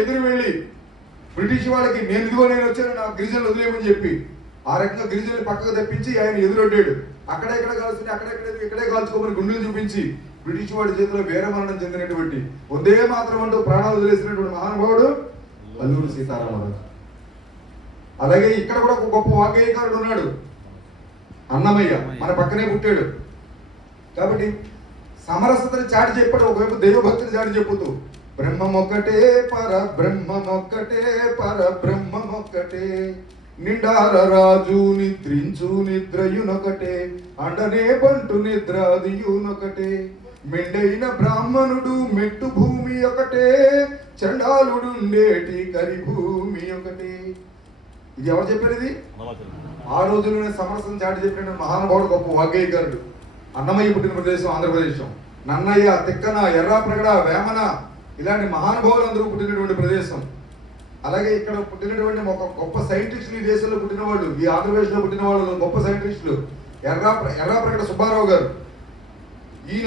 ఎదురు వెళ్ళి బ్రిటిష్ వాళ్ళకి నేను వచ్చాను నా గిరిజనులు వదిలేయమని చెప్పి ఆ రకంగా గిరిజనులు పక్కకు తెప్పించి ఆయన ఎదురొడ్డాడు. అక్కడెక్కడ కాల్చుకుని ఇక్కడే కాల్చుకోమని గుండెలు చూపించి బ్రిటిష్ వాడి చేతిలో వీరమరణం చెందినటువంటి వందే మాత్రం అంటూ ప్రాణాలు వదిలేసినటువంటి మహానుభావుడు అల్లూరి సీతారామరాజు. అలాగే ఇక్కడ కూడా ఒక గొప్ప వాగ్గేయకారుడు ఉన్నాడు, అన్నమయ్య, మన పక్కనే పుట్టాడు. కాబట్టి సమరసతని చాటి చెప్పాడు, ఒకవైపు దైవభక్తిని చాటి చెప్పుతూ బ్రహ్మమొక్కటే పరబ్రహ్మమొక్కటే పరబ్రహ్మమొక్కటే నిండార రాజు నిద్రించు నిద్రయునొకటే అండనే బంటు నిద్రాదియునొకటే మెండైన బ్రాహ్మణుడు మెట్టు భూమి ఒకటే చండాలుడుండేటి కరి భూమి ఒకటే. ఇది ఎవరు చెప్పారు? ఇది ఆ రోజుల్లోనే సమరసం చాటి చెప్పిన మహానుభావుడు, గొప్ప వాగ్గేయకారుడు. అన్నమయ్య పుట్టిన ప్రదేశం ఆంధ్రప్రదేశం. నన్నయ్య, తిక్కన, ఎర్రాప్రగడ, వేమన ఇలాంటి మహానుభావులు అందరూ పుట్టినటువంటి ప్రదేశం. అలాగే ఇక్కడ పుట్టినటువంటి ఒక గొప్ప సైంటిస్టులు, ఈ దేశంలో పుట్టిన వాళ్ళు, ఈ ఆంధ్రప్రదేశ్లో పుట్టిన వాళ్ళు గొప్ప సైంటిస్టులు ఎర్రాప్రగడ సుబ్బారావు గారు. ఈయన